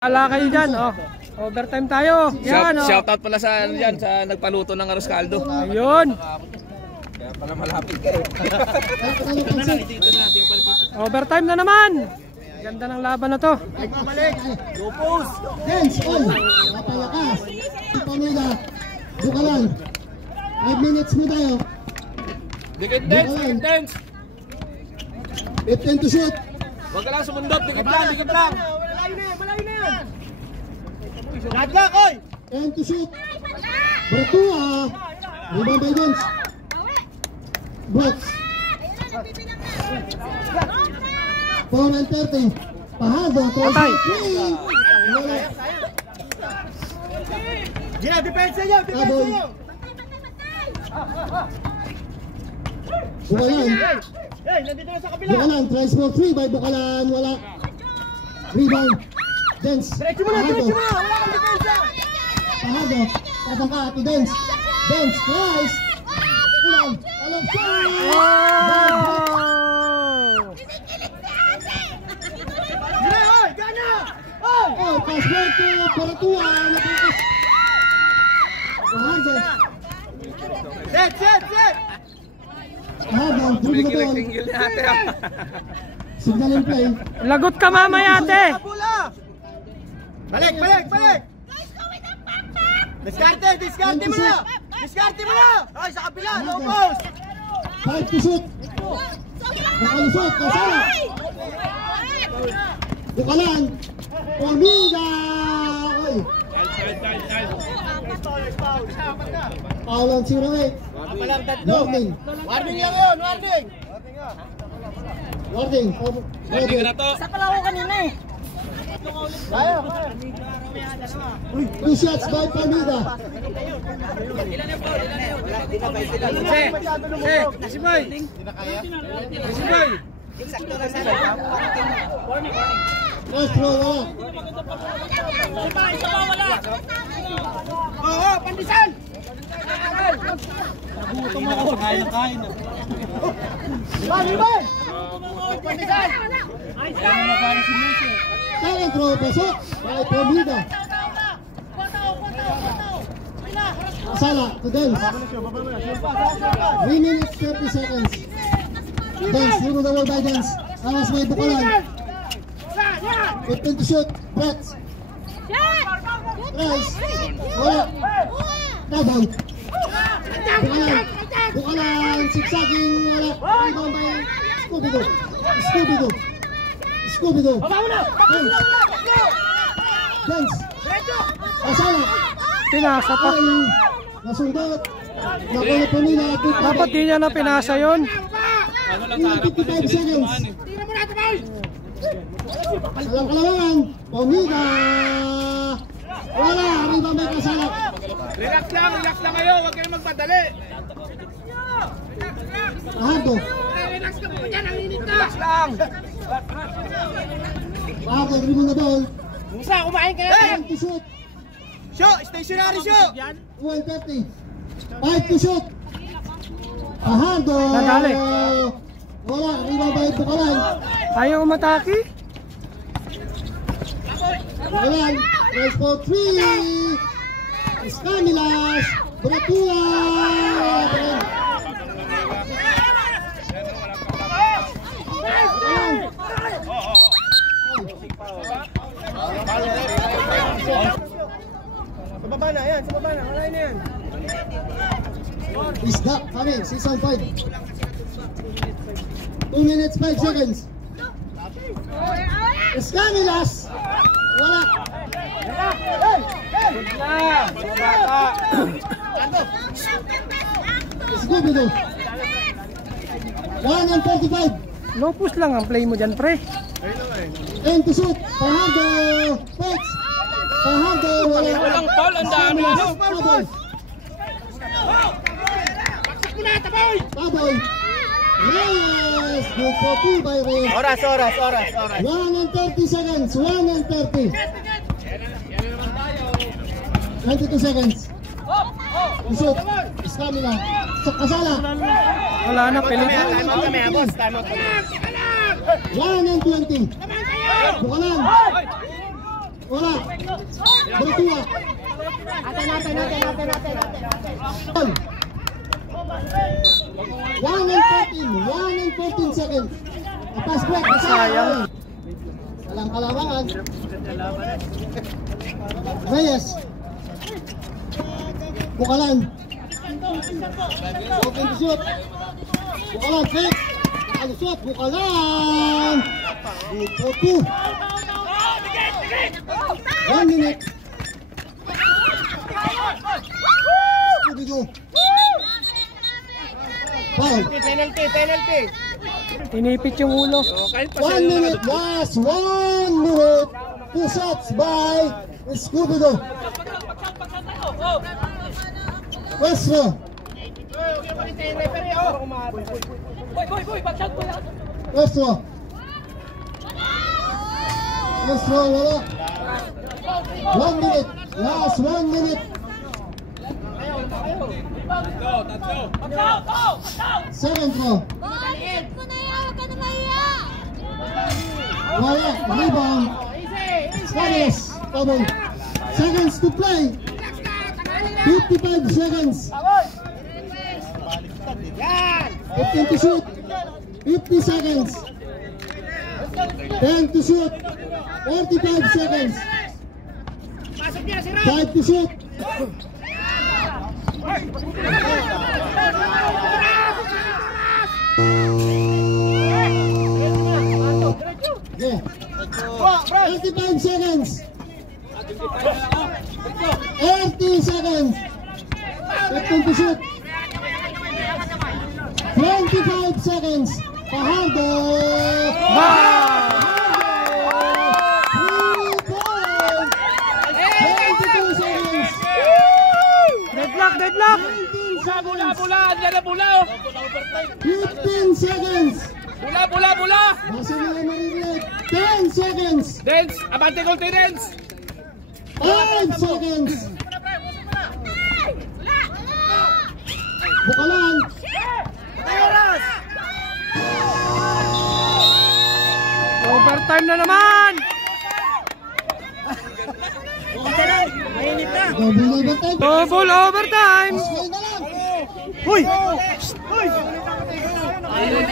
Ala kayo dyan, oh. Overtime tayo. Yan, oh. Shoutout pala sa yan, sa nagpaluto ng arroz caldo. Ayun. Kaya pala malapit kayo. Overtime na naman. Ganda ng laban na to. Lupus. Dance, on. Napalakas. Pamela. Bukalan. 5 minutes mo tayo. Dikit dance. 15 to shoot. Huwag ka lang sumundot, dikit lang. Malayo na yan. Lagak, oy! 10 to shoot. Bertua. Rebound by Dance. Brooks. 4 and 30. Pahado. Patay. Gina, depensa nyo! Bukalan. Nandito na sa kabila! Bukalan. Tries for 3 by Bukalan. Wala. Rebound. Dance. Diretso mo na. Wala kang depensa. Pahado. Tatangka to Dance. Dance. Tries. Bukalan. Alam shot. Oh, password to Baratua. Napakas. Pahado. Set! Pahado. Dribble the ball. Signal in play. Lagot ka mamaya, ate. Balik! Diskarte mo na! Ay, sa kabila! No post! 5 to shoot. Nakalusot. Kasala. Bukalan. Omida. Oy. Foul on 08. Warning. Warning lang yun! Warning. Warning na to! Sa pala ako kanina eh. Two shots by Palmida. Nasibay! First row wala. Oo, pandisan! Pandisan! Second row pasok by Palmida. Sala to Dance. 3 minutes 30 seconds. Dance, through the wall by Dance. Alas may Bukalan. 15 to shoot. Brett. Tries. Wala. Tabaw. Bukalan. Sigsaging. Wala. Rebound by Scooby-Doo. Dance. Asala. Pinasa pa. Nasundot. Nakuha po nila. Dapat di niya na pinasa yun. 55 seconds. Salang kalawangan. Pumida. Wala. Rebound by Kasala. Relax lang kayo, huwag kayo magpadali. Pahado. Relax lang. Pahado. Rebound the ball. Musa, kumain ka na. 10 to shoot. Stationary show. 130. 5 to shoot. Pahado. Nadali. Wala. Rebound by Bukalan. Ayaw umatake. Bukalan. Tries for 3. Escamilas. Bratua. Sa baba na yan. Malayo na yan. Isda coming. Season 5. 2 minutes 5 seconds. Escamilas. Wala. Scooby-Doo. 1 and 45. No push lang ang play mo dyan, pre. 10 to shoot. Pahado. Pex. Pahado. Wala. Walang foul, ang dami. Taboy. Taboy. Yes. Good for 2 by Ray. Oras. 1 and 30 seconds. 1 and 30. 22 seconds. To shoot. Stamina. Kasala. Wala na, pilit. Time out kami. 1 and 20. Bukalan. Wala. Bertuah. Natin. 1 and 14 seconds. Pass break. Sayang. Walang kalamangan. Reyes. Bukalan. Open to shoot. Bukalan, fake. Nakalusot, Bukalan. Good for 2. 1 minute. Scooby-Doo. Foul. Penalty. Tinipit yung ulo. 1 minute last. 1 minute. 2 shots by Scooby-Doo. Westro. Westro. Wala. 1 minute. Last 1 minute. Second row. Wala. Rebound. Spanish. Double. Seconds to play. 55 seconds. 15 to shoot. 50 seconds. 10 to shoot. 45 seconds. 5 to shoot. Yeah. 85 seconds. 80 seconds. 15 to shoot. 25 seconds. Fajardo. Wow! 22 seconds. Deadlock! 19 seconds. Bula. 15 seconds. Bula. Basta nila marinig. 10 seconds. Dance, abante goal tayo, Dance. 5 seconds. Bukalan. Overtime na naman! Mainit na. Double overtime. Double overtime! Score na lang. Uy! Ayun,